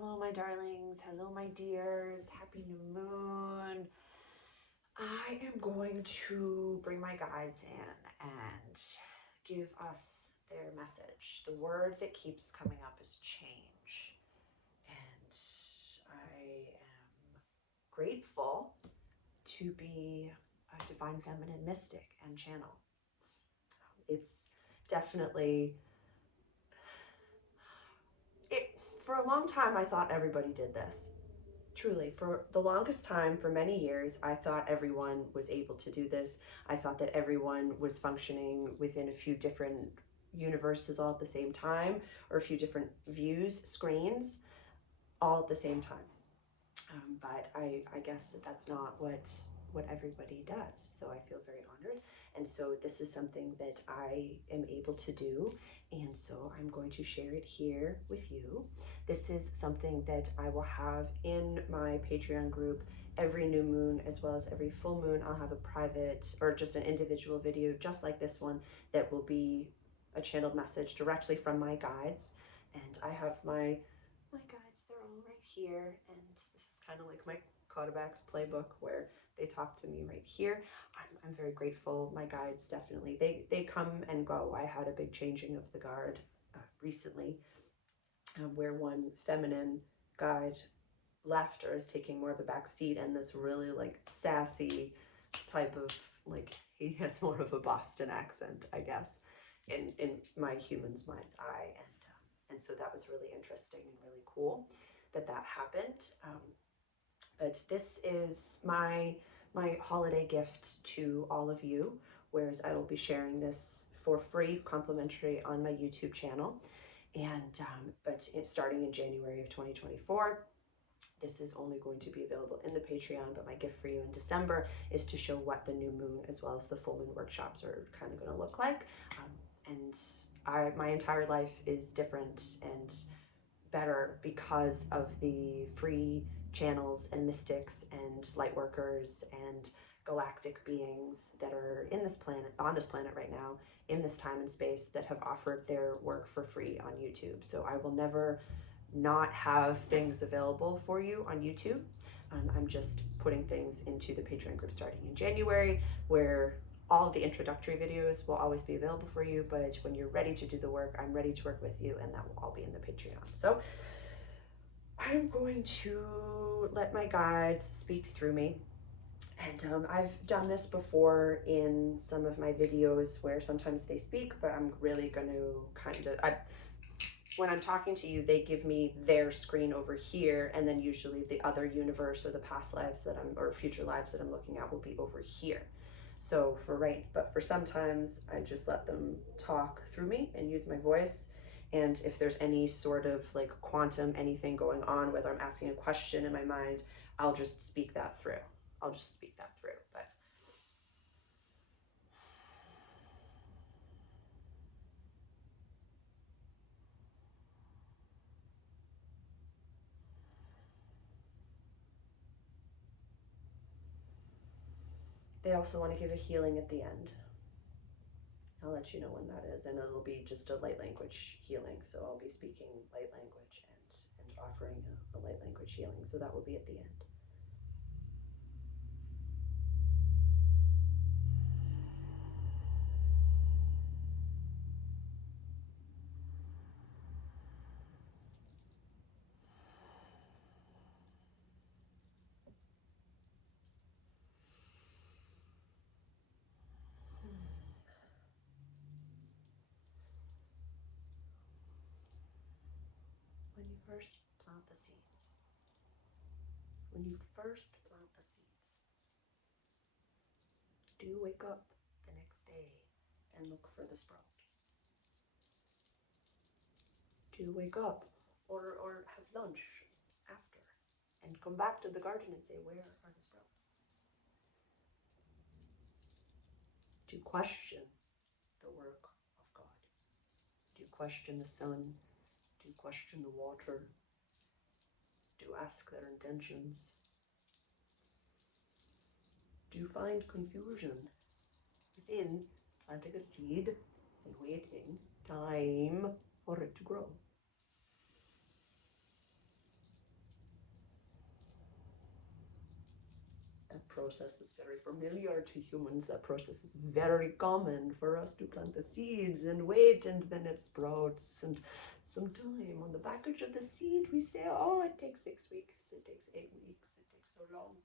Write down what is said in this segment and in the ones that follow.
Hello, my darlings. Hello, my dears. Happy new moon. I am going to bring my guides in and give us their message. The word that keeps coming up is change. And I am grateful to be a divine feminine mystic and channel. It's definitely, for a long time, I thought everybody did this. Truly, for the longest time, for many years, I thought everyone was able to do this. I thought that everyone was functioning within a few different universes all at the same time, or a few different views, screens, all at the same time. But I guess that's not what everybody does. So I feel very honored. And so this is something that I am able to do. And so I'm going to share it here with you. This is something that I will have in my Patreon group every new moon, as well as every full moon. I'll have a private or just an individual video just like this one that will be a channeled message directly from my guides. And I have my guides, they're all right here, and this is kind of like my Cautabac's playbook where they talk to me right here. I'm very grateful. My guides definitely, they come and go. I had a big changing of the guard recently where one feminine guide left or is taking more of a back seat, and this really like sassy type of, like, he has more of a Boston accent, I guess, in my human's mind's eye. And so that was really interesting and really cool that happened. But this is my holiday gift to all of you, whereas I will be sharing this for free, complimentary on my YouTube channel. And but starting in January of 2024, this is only going to be available in the Patreon, but my gift for you in December is to show what the new moon as well as the full moon workshops are kind of going to look like. And my entire life is different and better because of the free channels and mystics and light workers and galactic beings that are in this planet, on this planet right now, in this time and space, that have offered their work for free on YouTube. So I will never not have things available for you on YouTube. I'm just putting things into the Patreon group starting in January, where all of the introductory videos will always be available for you, but when you're ready to do the work, I'm ready to work with you, and that will all be in the Patreon. So I'm going to let my guides speak through me. And I've done this before in some of my videos where sometimes they speak, but I'm really going to when I'm talking to you, they give me their screen over here, and then usually the other universe or the past lives that or future lives that I'm looking at will be over here. So but for sometimes I just let them talk through me and use my voice. And if there's any sort of like quantum anything going on, whether I'm asking a question in my mind, I'll just speak that through. But they also want to give a healing at the end. I'll let you know when that is, and it'll be just a light language healing. So I'll be speaking light language and offering a light language healing. So that will be at the end. When you first plant the seeds, do wake up the next day and look for the sprout. Do wake up or have lunch after and come back to the garden and say, where are the sprouts? Do question the work of God. Do question the sun. Do question the water. Do ask their intentions. Do find confusion within planting a seed and waiting time for it to grow. process is very familiar to humans. That process is very common for us to plant the seeds and wait, and then it sprouts. And sometime on the package of the seed, we say, oh, it takes 6 weeks, it takes 8 weeks, it takes so long.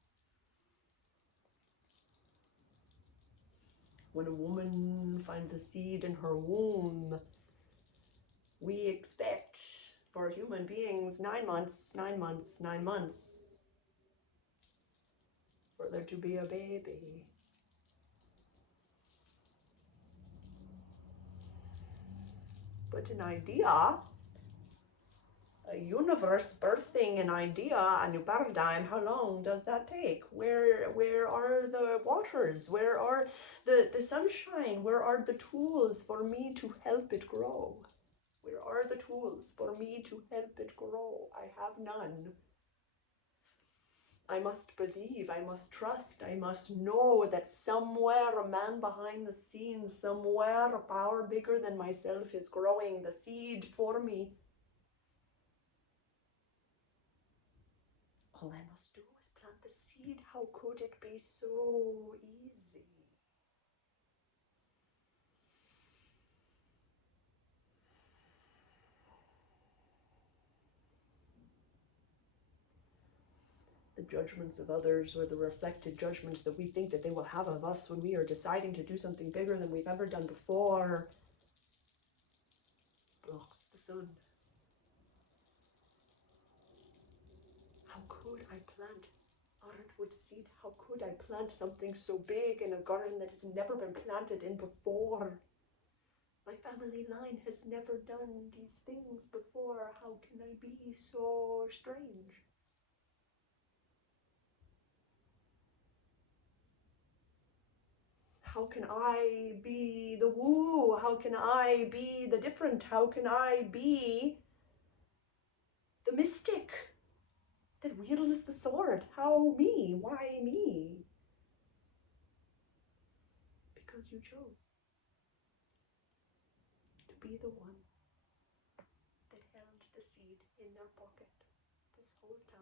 When a woman finds a seed in her womb, we expect for human beings 9 months, 9 months, 9 months for there to be a baby. But an idea, a universe birthing an idea, a new paradigm, how long does that take? Where are the waters? Where are the sunshine? Where are the tools for me to help it grow? Where are the tools for me to help it grow? I have none. I must believe, I must trust, I must know that somewhere a man behind the scenes, somewhere a power bigger than myself is growing the seed for me. All I must do is plant the seed. How could it be so easy? The judgments of others, or the reflected judgments that we think that they will have of us when we are deciding to do something bigger than we've ever done before, blocks the sun. How could I plant earthwood seed? How could I plant something so big in a garden that has never been planted in before? My family line has never done these things before. How can I be so strange? How can I be the woo? How can I be the different? How can I be the mystic that wields the sword? How me? Why me? Because you chose to be the one that held the seed in their pocket this whole time.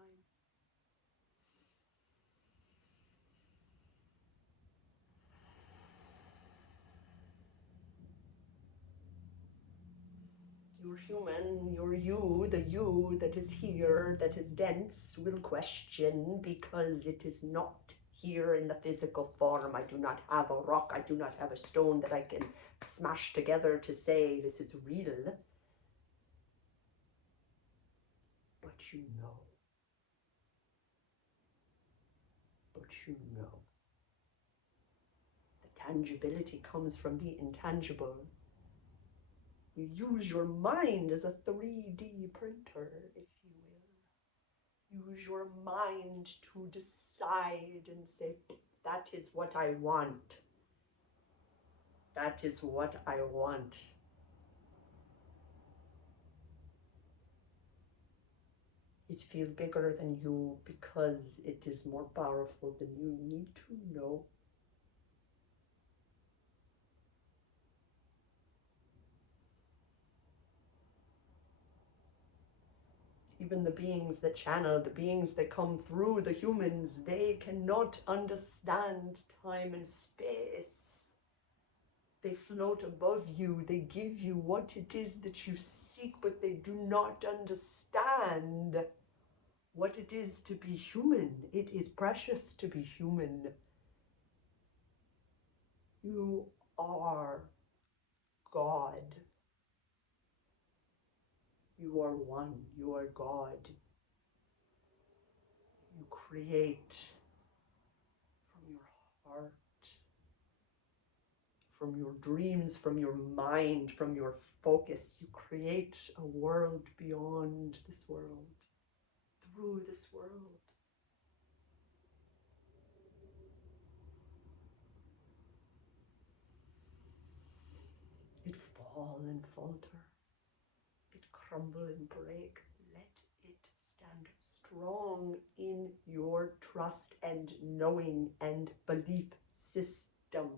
You're human, you're you, the you that is here, that is dense, will question because it is not here in the physical form. I do not have a rock, I do not have a stone that I can smash together to say this is real. But you know. But you know. The tangibility comes from the intangible. You use your mind as a 3D printer, if you will. Use your mind to decide and say, that is what I want. That is what I want. It feels bigger than you because it is more powerful than you need to know. Even the beings that channel, the beings that come through the humans, they cannot understand time and space. They float above you, they give you what it is that you seek, but they do not understand what it is to be human. It is precious to be human. You are God. You are one. You are God. You create from your heart, from your dreams, from your mind, from your focus. You create a world beyond this world, through this world. It fall and falter. It crumble and break. Let it stand strong in your trust and knowing and belief system.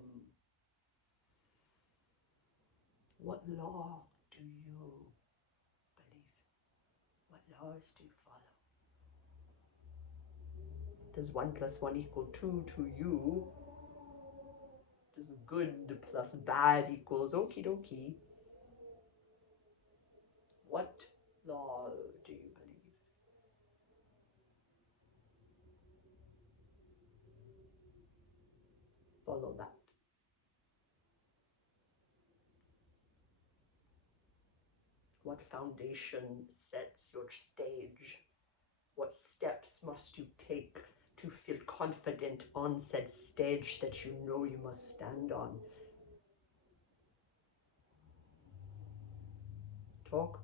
What law do you believe? What laws do you follow? Does 1 + 1 = 2 to you? Does good plus bad equals okie dokie? What law do you believe? Follow that. What foundation sets your stage? What steps must you take to feel confident on said stage that you know you must stand on? Talk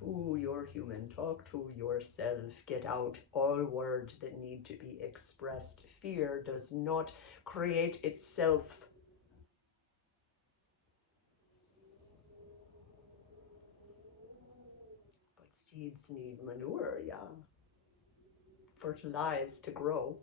to your human, talk to yourself, get out all words that need to be expressed. Fear does not create itself. But seeds need manure, yeah. Fertilize to grow.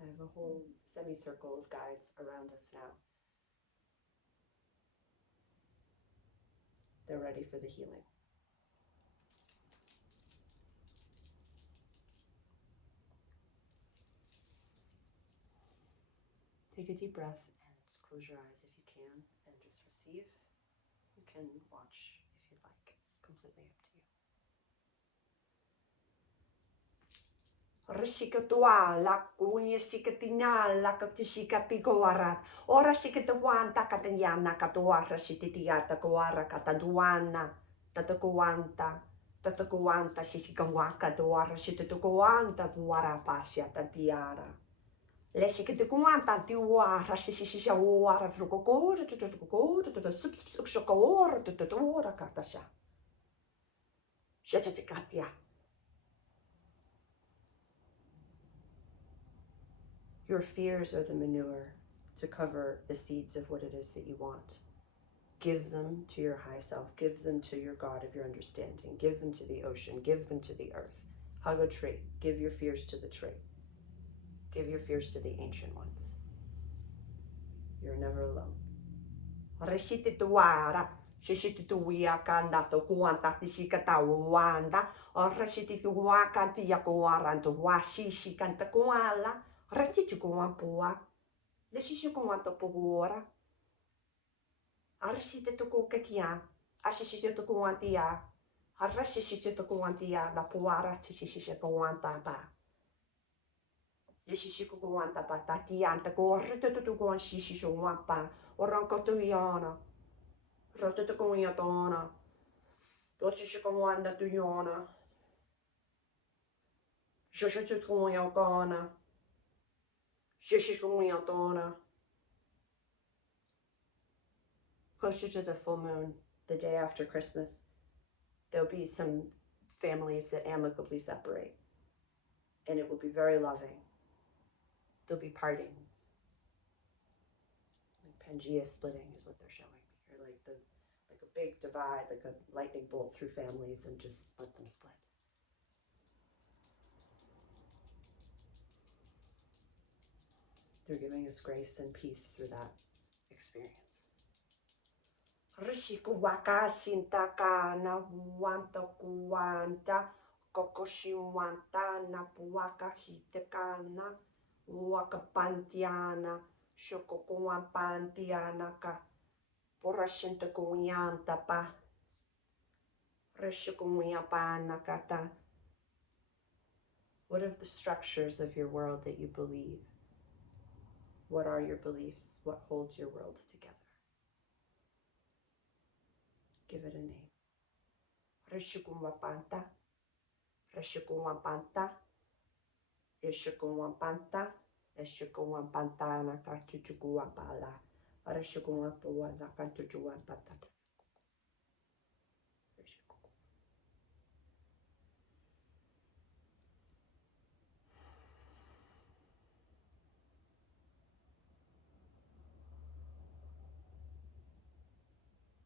I have a whole semicircle of guides around us now. They're ready for the healing. Take a deep breath and close your eyes if you can and just receive. You can watch if you'd like. It's completely up to you. Rishikatua la kunya sikatina la katisikatikora. Ora sikatuanta katanyana katuara sititiata koara kataduana. Tatakuanta. Tatakuanta sisikawaka duara sitatukuanta buara pasya tatiara. Lesikatukuanta tiwara sisisawara tukokora tutukora supsukshokora tututora katasha. Shatatikatia. Your fears are the manure to cover the seeds of what it is that you want. Give them to your high self. Give them to your God of your understanding. Give them to the ocean. Give them to the earth. Hug a tree. Give your fears to the tree. Give your fears to the ancient ones. You're never alone. Resitituara. Shishituia to kuanta tisikata wanda. Or resitituaka tiakuaranto washishi kanta kuala. Ratitukuampua. Lesisikuantopuora. Arsititukukakia. Ashisitukuantia. Arashisitukuantia. La puara tisisikuantapa. Lesisikuantapa. Tatianta kuoritutukuan shisisuampa. Orankotuiana. Rotutukuiatona. Tochishikuanda tuyona. Shoshutukuiakana. Closer to the full moon, the day after Christmas, there'll be some families that amicably separate, and it will be very loving. There'll be partings. Like Pangea splitting is what they're showing me here, like a big divide, like a lightning bolt through families, and just let them split. They're giving us grace and peace through that experience. Rishikuwaka shintaka na wanta kuwanta kokoshiwanta na puwaka shitekana wakapantiana shokokuwampantiana ka porashintakuwanta pa rishikuwiyapana kata. What are the structures of your world that you believe? What are your beliefs? What holds your world together? Give it a name. Rishikumwapanta. Rishikumwapanta. Rishikumwapanta. Rishikumwapanta nakatuchukuwapala. Rishikumwapuwa nakatuchuwapata.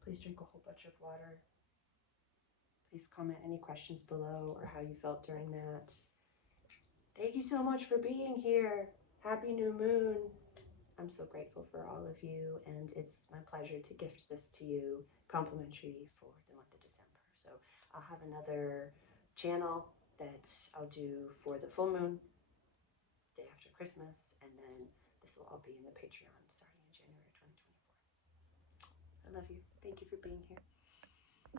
Please drink a whole bunch of water. Please comment any questions below or how you felt during that. Thank you so much for being here. Happy new moon. I'm so grateful for all of you, and it's my pleasure to gift this to you complimentary for the month of December. So I'll have another channel that I'll do for the full moon, day after Christmas, and then this will all be in the Patreon starting in January 2024. I love you. Thank you for being here.